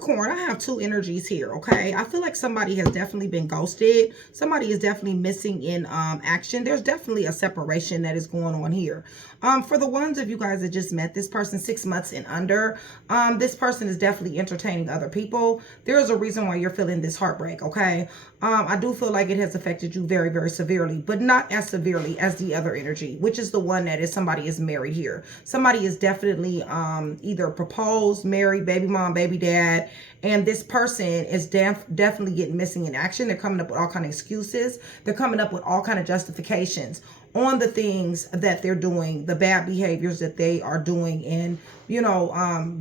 Capricorn, I have two energies here, okay? I feel like somebody has definitely been ghosted. Somebody is definitely missing in action. There's definitely a separation that is going on here. For the ones of you guys that just met this person 6 months and under, this person is definitely entertaining other people. There is a reason why you're feeling this heartbreak, okay? I do feel like it has affected you very, very severely, but not as severely as the other energy, which is the one that is somebody is married here. Somebody is definitely either proposed, married, baby mom, baby dad, and this person is definitely getting missing in action. They're coming up with all kind of excuses. They're coming up with all kind of justifications on the things that they're doing, the bad behaviors that they are doing, and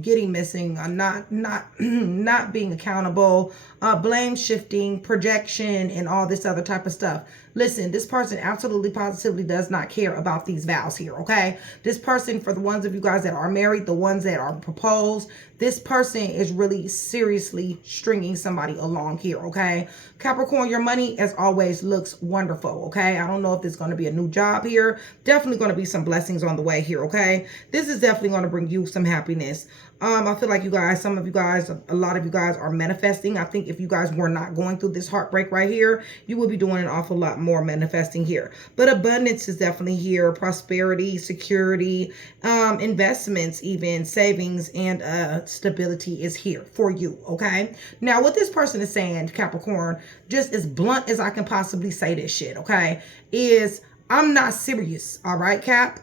getting missing, not being accountable, blame shifting, projection, and all this other type of stuff. Listen, this person absolutely positively does not care about these vows here, okay? This person, for the ones of you guys that are married, the ones that are proposed, this person is really seriously stringing somebody along here, okay? Capricorn, your money, as always, looks wonderful, okay? I don't know if there's going to be a new job here. Definitely going to be some blessings on the way here, okay? This is definitely going to bring you some happiness. I feel like you guys, some of you guys, a lot of you guys are manifesting. I think if you guys were not going through this heartbreak right here, you would be doing an awful lot more manifesting here. But abundance is definitely here. Prosperity, security, investments, even savings, and stability is here for you, okay? Now, what this person is saying, Capricorn, just as blunt as I can possibly say this shit, okay, is I'm not serious, all right, Cap?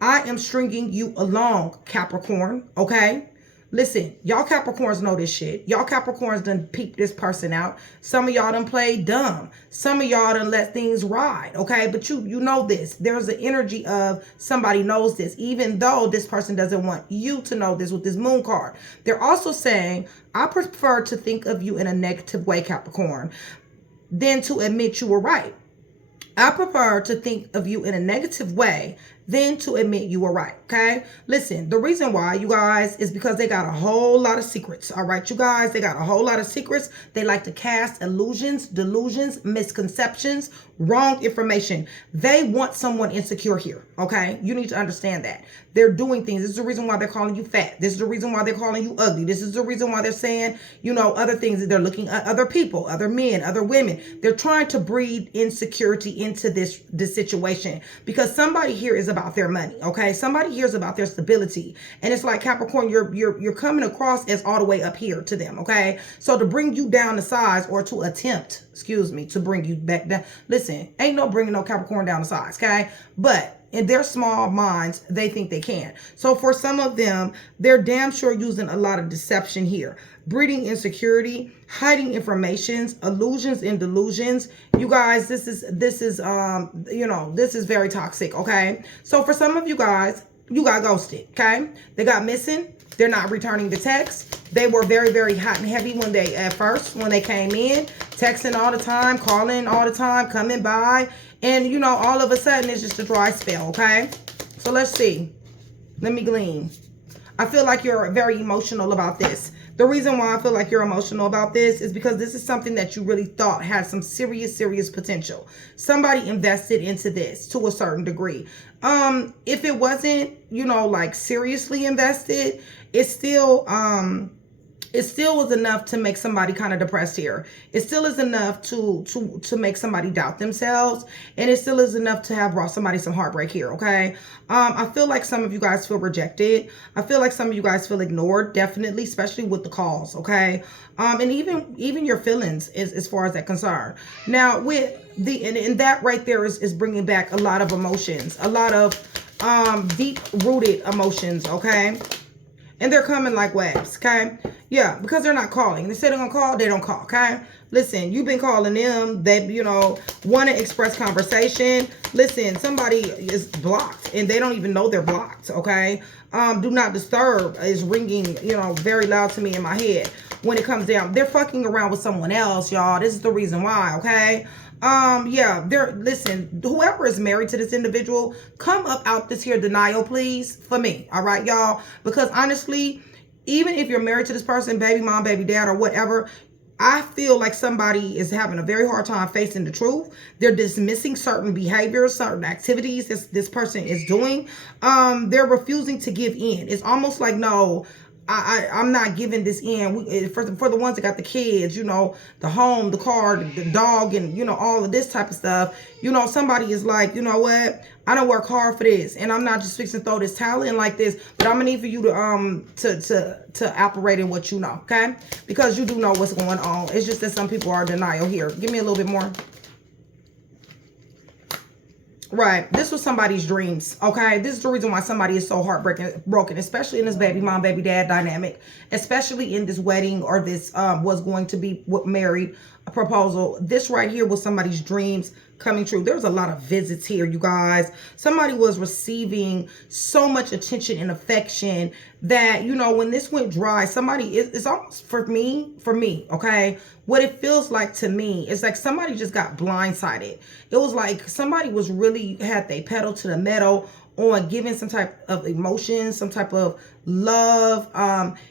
I am stringing you along, Capricorn, okay? Listen, y'all Capricorns know this shit. Y'all Capricorns done peeped this person out. Some of y'all done played dumb. Some of y'all done let things ride, okay? But you know this. There's an energy of somebody knows this, even though this person doesn't want you to know this with this moon card. They're also saying, I prefer to think of you in a negative way, Capricorn, than to admit you were right. I prefer to think of you in a negative way than to admit you were right, okay? Listen, the reason why, you guys, is because they got a whole lot of secrets, all right, you guys? They got a whole lot of secrets. They like to cast illusions, delusions, misconceptions, wrong information. They want someone insecure here, okay? You need to understand that. They're doing things. This is the reason why they're calling you fat. This is the reason why they're calling you ugly. This is the reason why they're saying, other things. That they're looking at other people, other men, other women. They're trying to breed insecurity into this situation because somebody here is about their money, okay? Somebody here is about their stability. And it's like, Capricorn, you're coming across as all the way up here to them, okay? So to bring you down to size, or to attempt, to bring you back down. Listen, ain't no bringing no Capricorn down to size, okay? But in their small minds, they think they can. So for some of them, they're damn sure using a lot of deception here. Breeding insecurity, hiding informations, illusions and delusions. You guys, this is very toxic, okay? So for some of you guys, you got ghosted, okay? They got missing. They're not returning the text. They were very, very hot and heavy when they came in, texting all the time, calling all the time, coming by. And, all of a sudden, it's just a dry spell, okay? So let's see. Let me glean. I feel like you're very emotional about this. The reason why I feel like you're emotional about this is because this is something that you really thought had some serious, serious potential. Somebody invested into this to a certain degree. If it wasn't, like seriously invested, it still was enough to make somebody kind of depressed here. It still is enough to make somebody doubt themselves. And it still is enough to have brought somebody some heartbreak here, okay? I feel like some of you guys feel rejected. I feel like some of you guys feel ignored, definitely, especially with the calls, okay? And even your feelings as far as that concern. Now, with and that right there is bringing back a lot of emotions, a lot of deep-rooted emotions, okay? And they're coming like waves, okay? Yeah, because they're not calling. They say they're going to call, they don't call, okay? Listen, you've been calling them. They, want to express conversation. Listen, somebody is blocked, and they don't even know they're blocked, okay? Do not disturb is ringing, very loud to me in my head when it comes down. They're fucking around with someone else, y'all. This is the reason why, okay? Listen, whoever is married to this individual, come up out this here denial, please, for me. All right, y'all? Because honestly, even if you're married to this person, baby mom, baby dad, or whatever, I feel like somebody is having a very hard time facing the truth. They're dismissing certain behaviors, certain activities this person is doing. They're refusing to give in. It's almost like, no, I'm not giving this in. For the ones that got the kids, you know, the home, the car, the dog, and, you know, all of this type of stuff, you know, somebody is like, you know what, I don't work hard for this, and I'm not just fixing to throw this towel in like this, but I'm gonna need for you to operate in what you know, okay? Because you do know what's going on. It's just that some people are in denial here. Give me a little bit more. Right, this was somebody's dreams, okay? This is the reason why somebody is so broken, especially in this baby mom, baby dad dynamic, especially in this wedding, or this was going to be married, a proposal. This right here was somebody's dreams coming true. There was a lot of visits here, you guys. Somebody was receiving so much attention and affection that, you know, when this went dry, somebody, it's almost for me, okay? What it feels like to me is like somebody just got blindsided. It was like somebody was really had their pedal to the metal on giving some type of emotion, some type of love,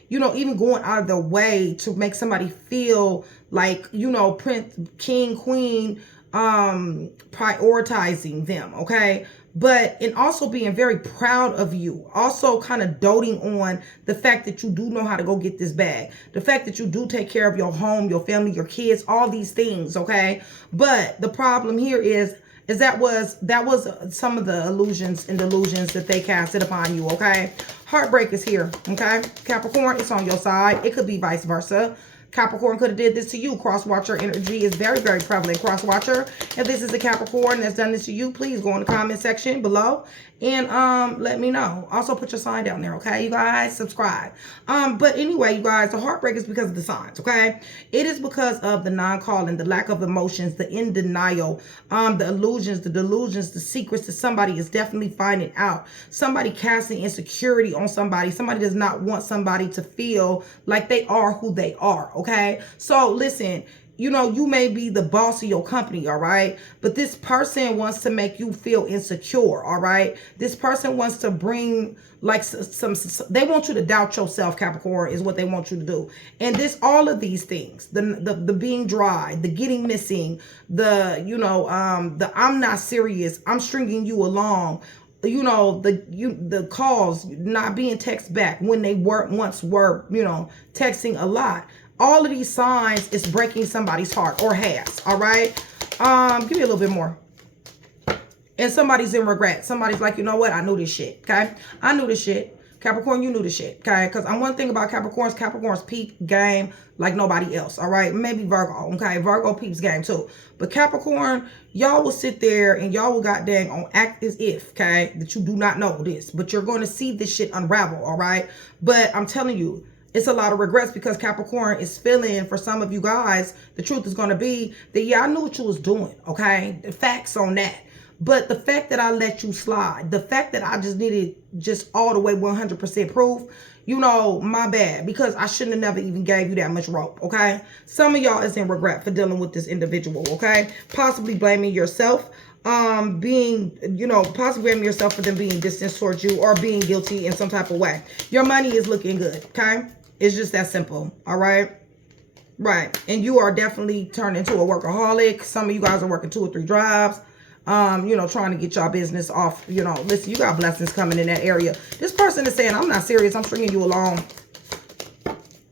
you know, even going out of their way to make somebody feel like, you know, prince, king, queen, prioritizing them, okay? But and also being very proud of you, also kind of doting on the fact that you do know how to go get this bag, the fact that you do take care of your home, your family, your kids, all these things, okay? But the problem here is that was some of the illusions and delusions that they casted upon you, okay? Heartbreak is here, okay? Capricorn, it's on your side. It could be vice versa. Capricorn could have did this to you. Cross-watcher energy is very, very prevalent. Cross-watcher, if this is a Capricorn that's done this to you, please go in the comment section below and let me know. Also put your sign down there, okay, you guys? Subscribe. But anyway, you guys, the heartbreak is because of the signs, okay? It is because of the non-calling, the lack of emotions, the in denial, the illusions, the delusions, the secrets that somebody is definitely finding out. Somebody casting insecurity on somebody. Somebody does not want somebody to feel like they are who they are, okay? So listen, you know, you may be the boss of your company, all right? But this person wants to make you feel insecure, all right? This person wants to bring like they want you to doubt yourself, Capricorn, is what they want you to do. And all of these things, the being dry, the getting missing, the, you know, the I'm not serious, I'm stringing you along, you know, the calls not being text back when they once were, you know, texting a lot. All of these signs is breaking somebody's heart, or has, all right? Give me a little bit more. And somebody's in regret. Somebody's like, you know what? I knew this shit, okay? I knew this shit. Capricorn, you knew this shit, okay? Because one thing about Capricorn's peep game like nobody else, all right? Maybe Virgo, okay? Virgo peeps game too. But Capricorn, y'all will sit there and y'all will goddamn on act as if, okay, that you do not know this. But you're going to see this shit unravel, all right? But I'm telling you, it's a lot of regrets because Capricorn is feeling, for some of you guys, the truth is going to be that, yeah, I knew what you was doing, okay? The facts on that. But the fact that I let you slide, the fact that I just needed just all the way 100% proof, you know, my bad. Because I shouldn't have never even gave you that much rope, okay? Some of y'all is in regret for dealing with this individual, okay? Possibly blaming yourself, possibly blaming yourself for them being distant towards you or being guilty in some type of way. Your money is looking good, okay? It's just that simple, all right? Right. And you are definitely turned into a workaholic. Some of you guys are working 2 or 3 jobs, you know, trying to get y'all business off. You know, listen, you got blessings coming in that area. This person is saying, I'm not serious. I'm stringing you along.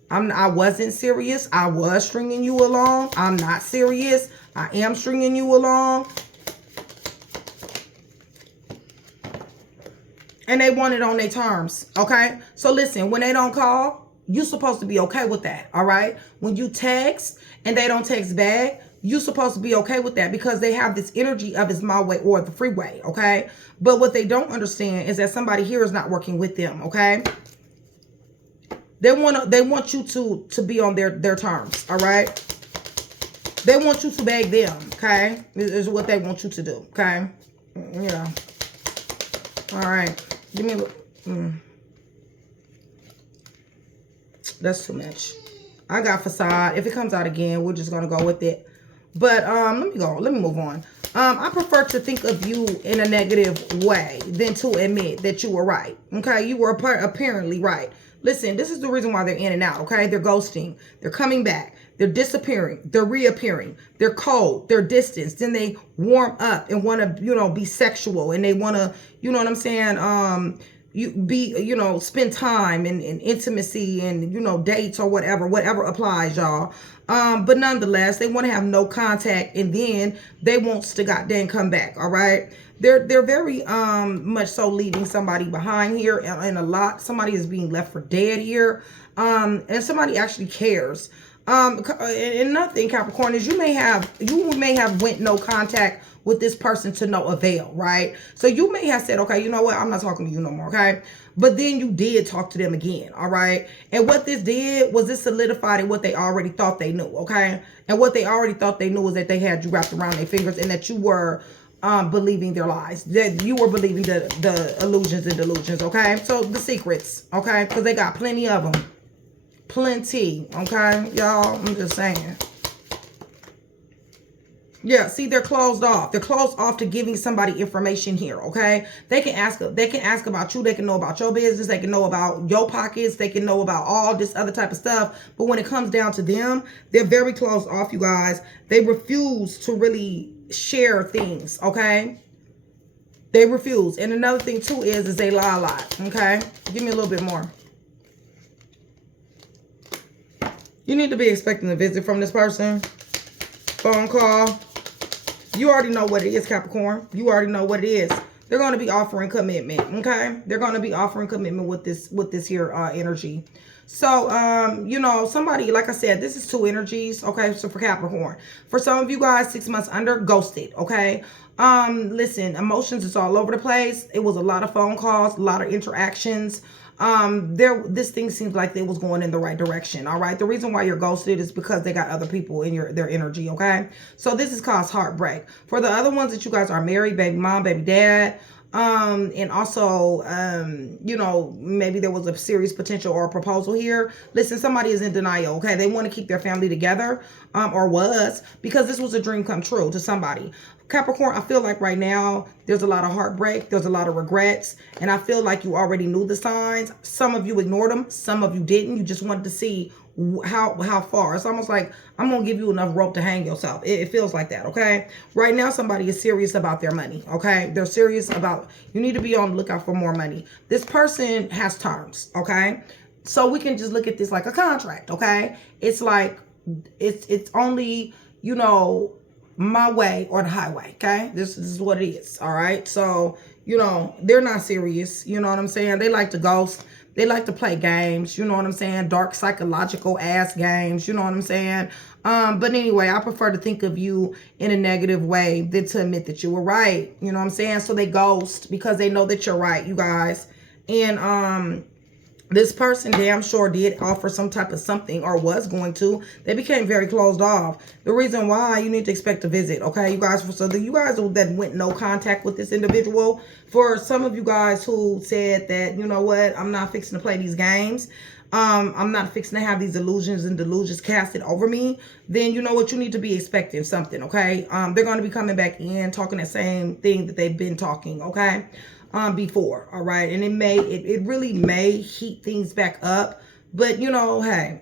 I wasn't serious. I was stringing you along. I'm not serious. I am stringing you along. And they want it on their terms, okay? So listen, when they don't call, you're supposed to be okay with that, all right? When you text and they don't text back, you're supposed to be okay with that because they have this energy of it's my way or the freeway, okay? But what they don't understand is that somebody here is not working with them, okay? They want you to be on their terms, all right? They want you to beg them, okay? This is what they want you to do, okay? Yeah. All right. Give me a look. That's too much. I got facade. If it comes out again, we're just gonna go with it. But let me move on. I prefer to think of you in a negative way than to admit that you were right. Okay, you were apparently right. Listen, this is the reason why they're in and out. Okay, they're ghosting, they're coming back, they're disappearing, they're reappearing, they're cold, they're distanced, then they warm up and want to, you know, be sexual, and they want to, you know what I'm saying, spend time and intimacy and, dates or whatever applies, y'all. But nonetheless, they want to have no contact, and then they wants to goddamn come back. All right. They're very much so leaving somebody behind here, and a lot. Somebody is being left for dead here. And somebody actually cares. And another thing, Capricorn, is you may have went no contact with this person to no avail, right? So you may have said, okay, you know what? I'm not talking to you no more, okay? But then you did talk to them again, all right? And what this did was this solidified what they already thought they knew, okay? And what they already thought they knew was that they had you wrapped around their fingers, and that you were believing their lies, that you were believing the illusions and delusions, okay? So the secrets, okay? Because they got plenty of them. Plenty, okay, y'all? I'm just saying. Yeah, see, they're closed off. They're closed off to giving somebody information here, okay? They can ask about you. They can know about your business. They can know about your pockets. They can know about all this other type of stuff. But when it comes down to them, they're very closed off, you guys. They refuse to really share things, okay? They refuse. And another thing, too, is they lie a lot, okay? Give me a little bit more. You need to be expecting a visit from this person. Phone call. You already know what it is, Capricorn. You already know what it is. They're going to be offering commitment, okay? They're going to be offering commitment with this here energy. So, somebody, like I said, this is 2 energies, okay? So for Capricorn. For some of you guys, 6 months under, ghosted, okay? Listen, emotions is all over the place. It was a lot of phone calls, a lot of interactions. This thing seems like it was going in the right direction. All right. The reason why you're ghosted is because they got other people in their energy. Okay. So this has caused heartbreak. For the other ones that you guys are married, baby mom, baby dad, and also, maybe there was a serious potential or a proposal here. Listen, somebody is in denial. Okay. They want to keep their family together, or was, because this was a dream come true to somebody. Capricorn, I feel like right now there's a lot of heartbreak. There's a lot of regrets. And I feel like you already knew the signs. Some of you ignored them. Some of you didn't. You just wanted to see how far. It's almost like I'm going to give you enough rope to hang yourself. It feels like that, okay? Right now, somebody is serious about their money, okay? They're serious about, you need to be on the lookout for more money. This person has terms, okay? So we can just look at this like a contract, okay? It's like, it's only, my way or the highway, okay? This is what it is, all right? So, they're not serious, you know what I'm saying? They like to ghost. They like to play games, you know what I'm saying? Dark psychological ass games, you know what I'm saying? But anyway, I prefer to think of you in a negative way than to admit that you were right, you know what I'm saying? So they ghost because they know that you're right, you guys. And this person damn sure did offer some type of something, or was going to. They became very closed off. The reason why, you need to expect a visit, okay, you guys? So you guys that went no contact with this individual, for some of you guys who said that, you know what, I'm not fixing to play these games, I'm not fixing to have these illusions and delusions casted over me, then you know what, you need to be expecting something, okay? They're going to be coming back in, talking the same thing that they've been talking, okay? Before, all right? And it really may heat things back up, but hey,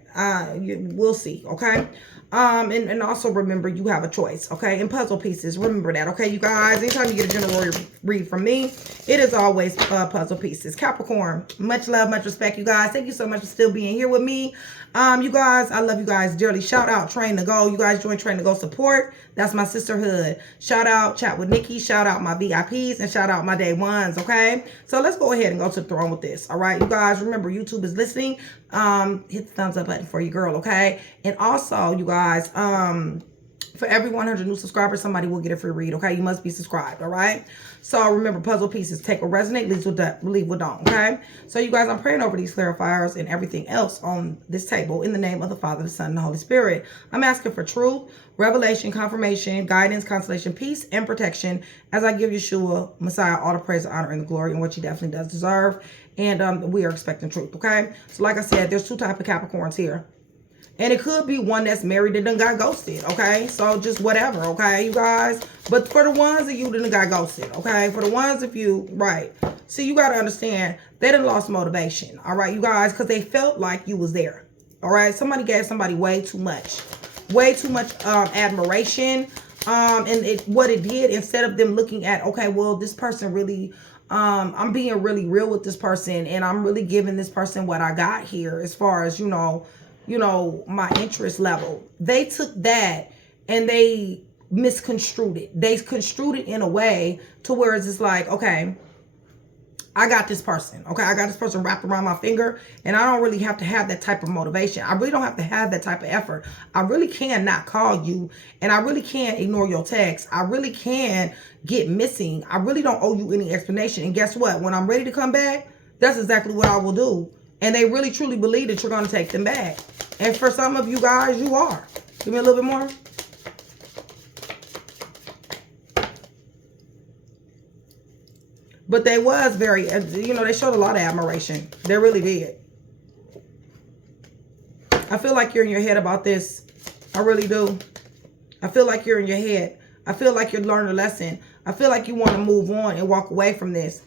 we'll see, okay? And also remember, you have a choice, okay? And puzzle pieces, remember that, okay, you guys? Anytime you get a general read from me, it is always puzzle pieces. Capricorn, much love, much respect, you guys. Thank you so much for still being here with me. You guys, I love you guys dearly. Shout out Train to Go. You guys join Train to Go support. That's my sisterhood. Shout out Chat with Nikki. Shout out my VIPs, and shout out my day ones, okay? So let's go ahead and go to the throne with this, all right? You guys, remember, YouTube is listening. Hit the thumbs up button for your girl, okay? And also, you guys, for every 100 new subscribers, somebody will get a free read, okay? You must be subscribed, all right? So remember, puzzle pieces, take what resonate, leave what don't, okay? So you guys, I'm praying over these clarifiers and everything else on this table in the name of the Father, the Son, and the Holy Spirit. I'm asking for truth, revelation, confirmation, guidance, consolation, peace, and protection as I give Yeshua, Messiah, all the praise, the honor, and the glory, and what he definitely does deserve. And we are expecting truth, okay? So like I said, there's 2 types of Capricorns here. And it could be one that's married and done got ghosted, okay? So just whatever, okay, you guys? But for the ones of you that done got ghosted, okay? For the ones of you, right. See, you got to understand, they done lost motivation, all right, you guys? Because they felt like you was there, all right? Somebody gave somebody way too much admiration. And what it did, instead of them looking at, okay, well, this person really I'm being really real with this person, and I'm really giving this person what I got here as far as, you know, my interest level. They took that and they misconstrued it. They construed it in a way to where it's just like, okay, I got this person. Okay, I got this person wrapped around my finger, and I don't really have to have that type of motivation. I really don't have to have that type of effort. I really can not call you, and I really can ignore your text. I really can get missing. I really don't owe you any explanation. And guess what? When I'm ready to come back, that's exactly what I will do. And they really truly believe that you're going to take them back. And for some of you guys, you are. Give me a little bit more. But they was very, you know, they showed a lot of admiration. They really did. I feel like you're in your head about this. I really do. I feel like you're in your head. I feel like you're learning a lesson. I feel like you want to move on and walk away from this.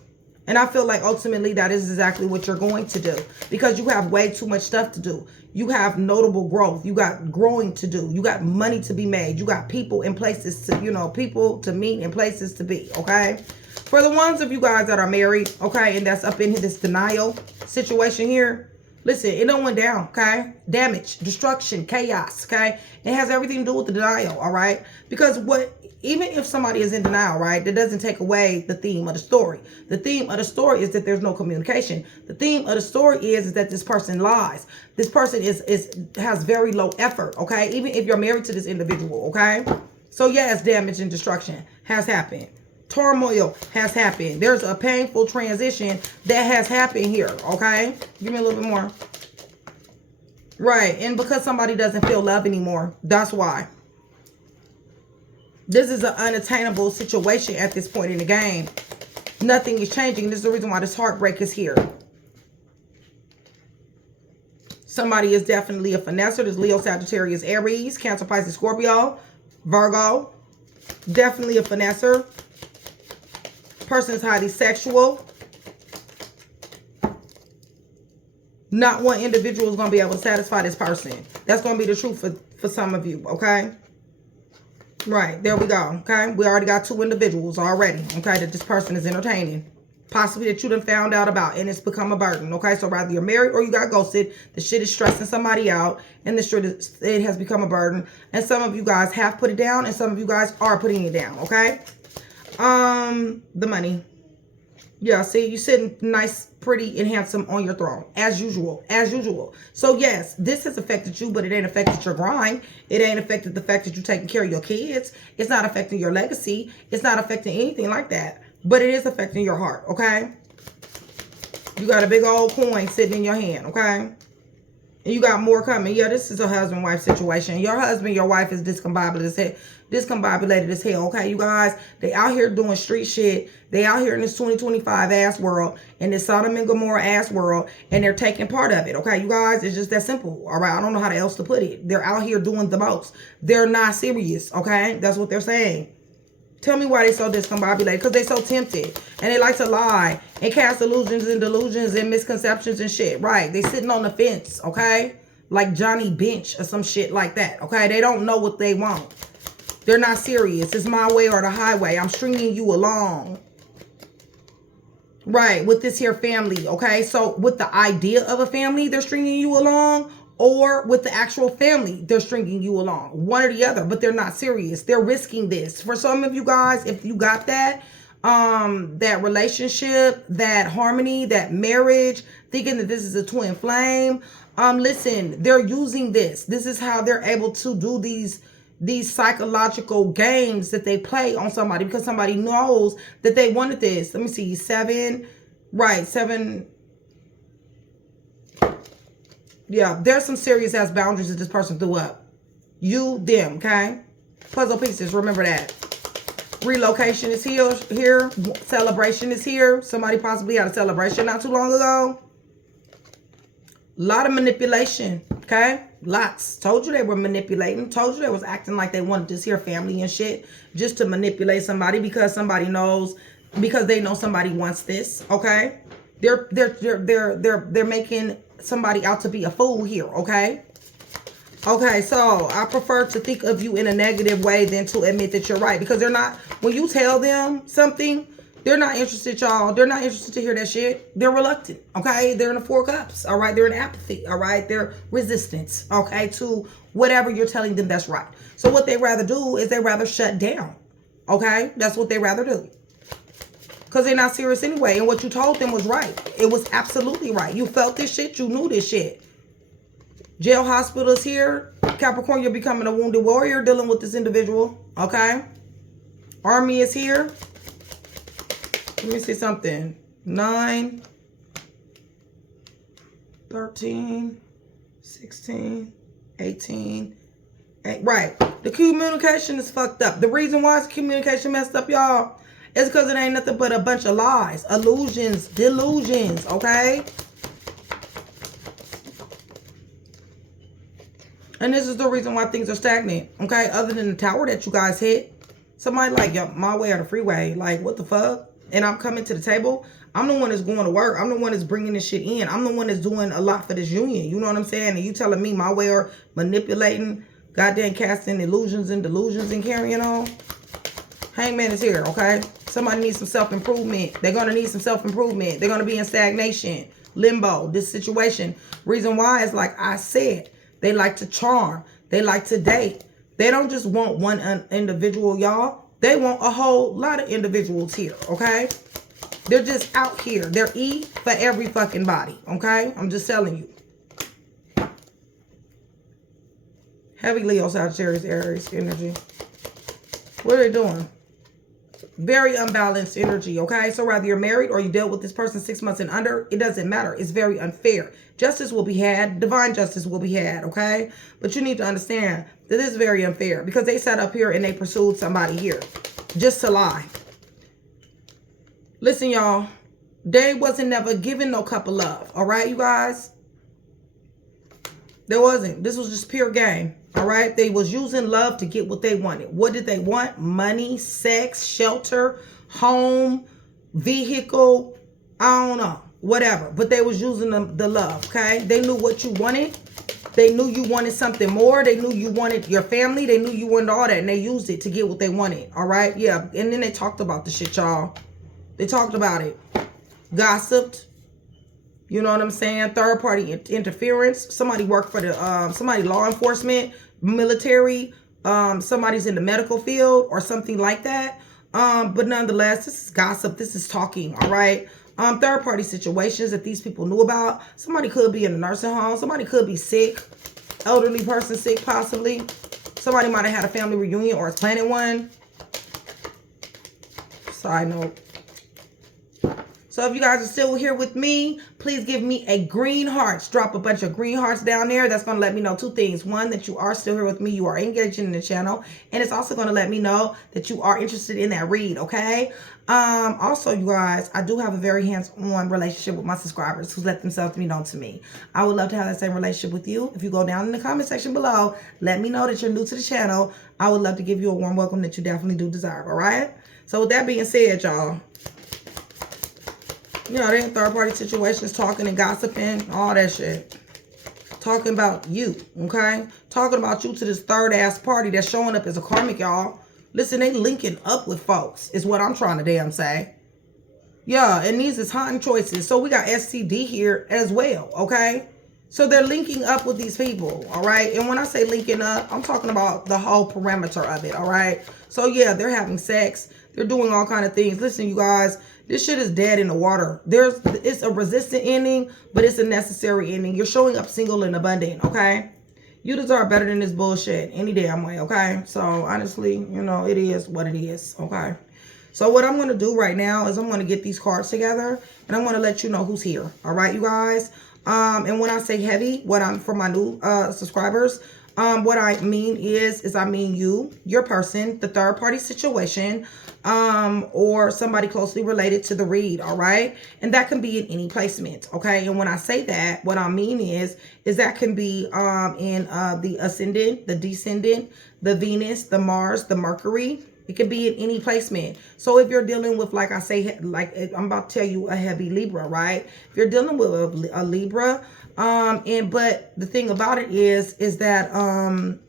And I feel like ultimately that is exactly what you're going to do. Because you have way too much stuff to do. You have notable growth. You got growing to do. You got money to be made. You got people and places to, you know, people to meet and places to be, okay? For the ones of you guys that are married, okay, and that's up in this denial situation here, listen, it don't went down, okay? Damage, destruction, chaos, okay? It has everything to do with the denial, all right? Because even if somebody is in denial, right, that doesn't take away the theme of the story. The theme of the story is that there's no communication. The theme of the story is that this person lies. This person has very low effort, okay? Even if you're married to this individual, okay? So yes, damage and destruction has happened. Turmoil has happened. There's a painful transition that has happened here, okay? Give me a little bit more. Right, and because somebody doesn't feel love anymore, that's why. This is an unattainable situation at this point in the game. Nothing is changing. This is the reason why this heartbreak is here. Somebody is definitely a finesser. There's Leo, Sagittarius, Aries, Cancer, Pisces, Scorpio, Virgo. Definitely a finesser. Person is highly sexual. Not one individual is going to be able to satisfy this person. That's going to be the truth for some of you, okay? Right, there we go, okay? We already got 2 individuals already, okay, that this person is entertaining. Possibly that you done found out about, and it's become a burden, okay? So rather you're married or you got ghosted, the shit is stressing somebody out, and it has become a burden. And some of you guys have put it down, and some of you guys are putting it down, okay? The money. Yeah, see, you sitting nice, pretty, and handsome on your throne. As usual. As usual. So, yes, this has affected you, but it ain't affected your grind. It ain't affected the fact that you're taking care of your kids. It's not affecting your legacy. It's not affecting anything like that. But it is affecting your heart, okay? You got a big old coin sitting in your hand, okay? And you got more coming. Yeah, this is a husband-wife situation. Your husband, your wife is discombobulated as hell, okay, you guys? They out here doing street shit. They out here in this 2025 ass world, in this Sodom and Gomorrah ass world, and they're taking part of it, okay, you guys? It's just that simple, all right? I don't know how else to put it. They're out here doing the most. They're not serious, okay? That's what they're saying. Tell me why they so discombobulated. Because they so tempted. And they like to lie and cast illusions and delusions and misconceptions and shit. Right. They sitting on the fence. Okay. Like Johnny Bench or some shit like that. Okay. They don't know what they want. They're not serious. It's my way or the highway. I'm stringing you along. Right. With this here family. Okay. So with the idea of a family, they're stringing you along. Or with the actual family, they're stringing you along. One or the other, but they're not serious. They're risking this. For some of you guys, if you got that, that relationship, that harmony, that marriage, thinking that this is a twin flame, listen, they're using this. This is how they're able to do these psychological games that they play on somebody because somebody knows that they wanted this. Let me see, 7, right, 7. Yeah, there's some serious ass boundaries that this person threw up. You, them, okay? Puzzle pieces, remember that. Relocation is here. Celebration is here. Somebody possibly had a celebration not too long ago. A lot of manipulation, okay? Lots. Told you they were manipulating. Told you they was acting like they wanted this here family and shit just to manipulate somebody because somebody knows, because they know somebody wants this, okay? They're making somebody out to be a fool here, okay? Okay, so I prefer to think of you in a negative way than to admit that you're right, because they're not, when you tell them something, They're not interested, y'all. They're not interested to hear that shit. They're reluctant, okay? They're in the 4 cups, all right? They're in apathy, all right? They're resistance, okay, to whatever you're telling them that's right. So what they rather do is they rather shut down, okay? That's what they rather do. Because they're not serious anyway. And what you told them was right. It was absolutely right. You felt this shit. You knew this shit. Jail hospitals here. Capricorn, you're becoming a wounded warrior dealing with this individual, okay? Army is here. Let me see something. 9, 13, 16, 18. Right. The communication is fucked up. The reason why is communication messed up, y'all, is because it ain't nothing but a bunch of lies, illusions, delusions, okay? And this is the reason why things are stagnant, okay? Other than the tower that you guys hit. Somebody like, yo, my way or the freeway. Like, what the fuck? And I'm coming to the table. I'm the one that's going to work. I'm the one that's bringing this shit in. I'm the one that's doing a lot for this union. You know what I'm saying? And you telling me my way or manipulating, goddamn casting illusions and delusions and carrying on. Hangman is here, okay? Somebody needs some self-improvement. They're going to need some self-improvement. They're going to be in stagnation, limbo, this situation. Reason why is like I said, they like to charm. They like to date. They don't just want one individual, y'all. They want a whole lot of individuals here, okay? They're just out here. They're E for every fucking body, okay? I'm just telling you. Heavy Leo, Sagittarius, Aries energy. What are they doing? Very unbalanced energy, okay? So whether you're married or you dealt with this person 6 months and under, it doesn't matter. It's very unfair. Justice will be had. Divine justice will be had, okay? But you need to understand that this is very unfair because they sat up here and they pursued somebody here just to lie. Listen, y'all. They wasn't never given no cup of love, all right, you guys? There wasn't. This was just pure game. All right. They was using love to get what they wanted. What did they want? Money, sex, shelter, home, vehicle. I don't know. Whatever. But they was using the love. Okay. They knew what you wanted. They knew you wanted something more. They knew you wanted your family. They knew you wanted all that. And they used it to get what they wanted. All right. Yeah. And then they talked about the shit, y'all. They talked about it. Gossiped. You know what I'm saying? Third party interference. Somebody worked for the, somebody law enforcement, military, somebody's in the medical field or something like that. But nonetheless, this is gossip. This is talking. All right. Third party situations that these people knew about. Somebody could be in a nursing home. Somebody could be sick. Elderly person sick, possibly. Somebody might have had a family reunion or is planning one. Side note. So if you guys are still here with me, please give me a green hearts. Drop a bunch of green hearts down there. That's going to let me know 2 things. One, that you are still here with me. You are engaging in the channel. And it's also going to let me know that you are interested in that read, okay? Also, you guys, I do have a very hands-on relationship with my subscribers who let themselves be known to me. I would love to have that same relationship with you. If you go down in the comment section below, let me know that you're new to the channel. I would love to give you a warm welcome that you definitely do deserve, all right? So with that being said, y'all, you know, they're in third-party situations, talking and gossiping, all that shit. Talking about you, okay? Talking about you to this third-ass party that's showing up as a karmic, y'all. Listen, they linking up with folks, is what I'm trying to damn say. Yeah, and these is hunting choices. So we got STD here as well, okay? So they're linking up with these people, all right? And when I say linking up, I'm talking about the whole parameter of it, all right? So, yeah, they're having sex. They're doing all kind of things. Listen, you guys, this shit is dead in the water. It's a resistant ending, but it's a necessary ending. You're showing up single and abundant, okay? You deserve better than this bullshit any damn way, okay? So, honestly, you know, it is what it is, okay? So, what I'm going to do right now is I'm going to get these cards together, and I'm going to let you know who's here, all right, you guys? And when I say heavy, for my new subscribers, what I mean is I mean you, your person, the third party situation, or somebody closely related to the read, all right? And that can be in any placement, okay? And when I say that, what I mean is that can be in the ascendant, the descendant, the Venus, the Mars, the Mercury. It can be in any placement. So if you're dealing with, like I say, like I'm about to tell you, a heavy Libra, right? If you're dealing with a Libra, but the thing about it is that,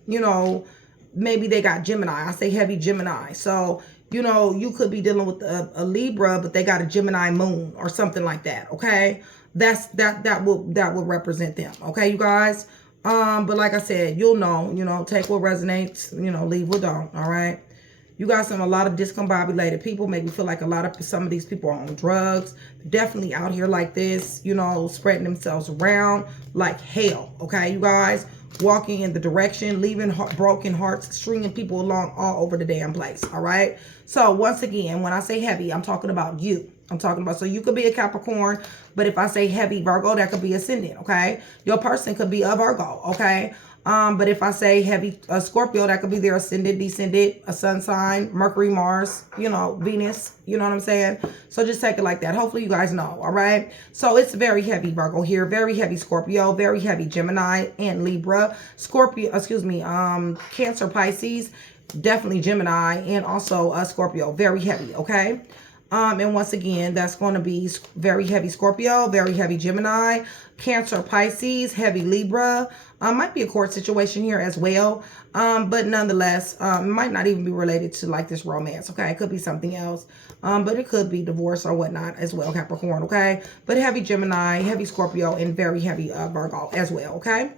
you know, maybe they got Gemini. I say heavy Gemini. So you know, you could be dealing with a Libra, but they got a Gemini moon or something like that. Okay. That will represent them. Okay, you guys. But like I said, you'll know, take what resonates, leave what don't. All right. You got a lot of discombobulated people. Make me feel like some of these people are on drugs. They're definitely out here like this, spreading themselves around like hell. Okay, you guys, walking in the direction, leaving broken hearts, stringing people along all over the damn place. All right. So once again, when I say heavy, I'm talking about you. So you could be a Capricorn, but if I say heavy Virgo, that could be ascendant. Okay. Your person could be a Virgo. Okay. But if I say heavy Scorpio, that could be their ascendant, descendant, a sun sign, Mercury, Mars, Venus, you know what I'm saying? So just take it like that. Hopefully you guys know, all right? So it's very heavy Virgo here, very heavy Scorpio, very heavy Gemini and Libra, Cancer, Pisces, definitely Gemini, and also Scorpio, very heavy, okay? And once again, that's going to be very heavy Scorpio, very heavy Gemini, Cancer, Pisces, heavy Libra. Might be a court situation here as well. But nonetheless, might not even be related to like this romance. Okay. It could be something else. But it could be divorce or whatnot as well, Capricorn. Okay. But heavy Gemini, heavy Scorpio, and very heavy Virgo as well. Okay.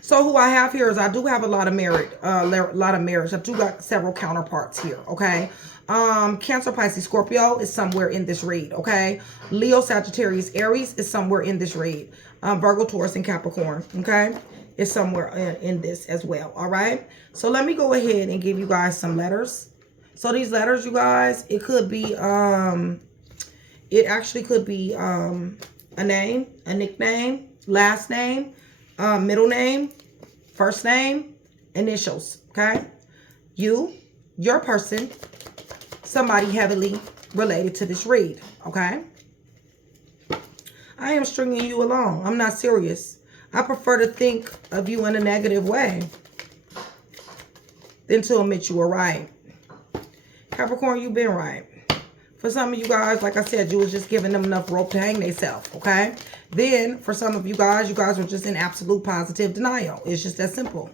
So who I have here is I do have a lot of marriage. I do got several counterparts here. Okay. Cancer, Pisces, Scorpio is somewhere in this read. Okay. Leo, Sagittarius, Aries is somewhere in this read. Virgo, Taurus, and Capricorn. Okay. Is somewhere in this as well. All right. So let me go ahead and give you guys some letters. So these letters, you guys, it could be, it actually could be, a name, a nickname, last name, middle name, first name, initials. Okay. You, your person, somebody heavily related to this read. Okay. I am stringing you along. I'm not serious. I prefer to think of you in a negative way than to admit you were right. Capricorn, you've been right. For some of you guys, like I said, you was just giving them enough rope to hang themselves, okay? Then, for some of you guys were just in absolute positive denial. It's just that simple.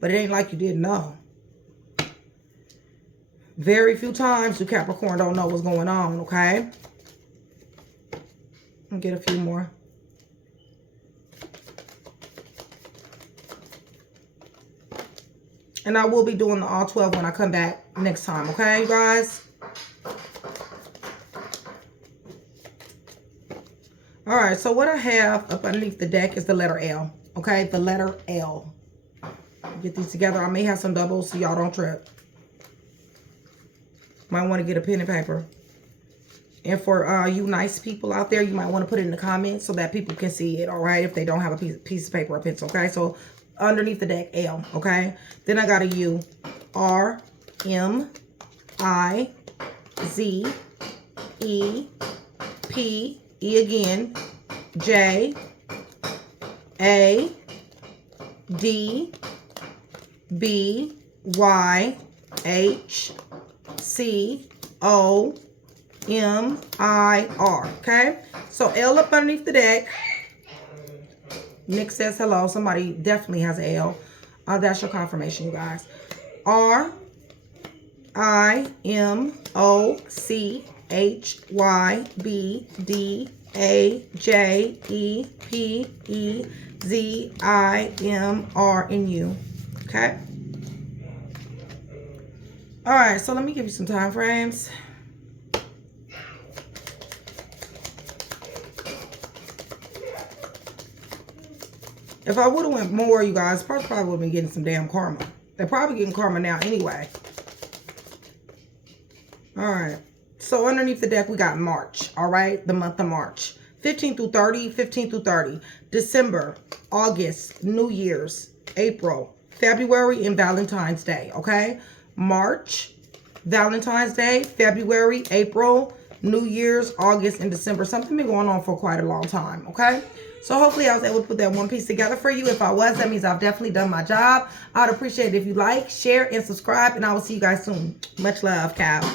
But it ain't like you didn't know. Very few times do Capricorn don't know what's going on, okay? I'll get a few more. And I will be doing the all 12 when I come back next time, okay, you guys? All right, so what I have up underneath the deck is the letter L, okay? The letter L. Get these together. I may have some doubles so y'all don't trip. Might want to get a pen and paper. And for you nice people out there, you might want to put it in the comments so that people can see it, all right? If they don't have a piece of paper or pencil, okay? So underneath the deck, L, okay? Then I got a U, R, M, I, Z, E, P, E again, J, A, D, B, Y, H, C, O, M, I, R, okay? So L up underneath the deck. Nick says hello. Somebody definitely has an L. That's your confirmation, you guys. R, I, M, O, C, H, Y, B, D, A, J, E, P, E, Z, I, M, R, and U. Okay? All right, so let me give you some time frames. If I would have went more, you guys, probably would have been getting some damn karma. They're probably getting karma now anyway. All right. So underneath the deck, we got March. All right. The month of March. 15 through 30. 15 through 30. December. August. New Year's. April. February. And Valentine's Day. Okay. March. Valentine's Day. February. April. New Year's. August. And December. Something been going on for quite a long time. Okay. So hopefully I was able to put that one piece together for you. If I was, that means I've definitely done my job. I'd appreciate it if you like, share, and subscribe. And I will see you guys soon. Much love, Cap.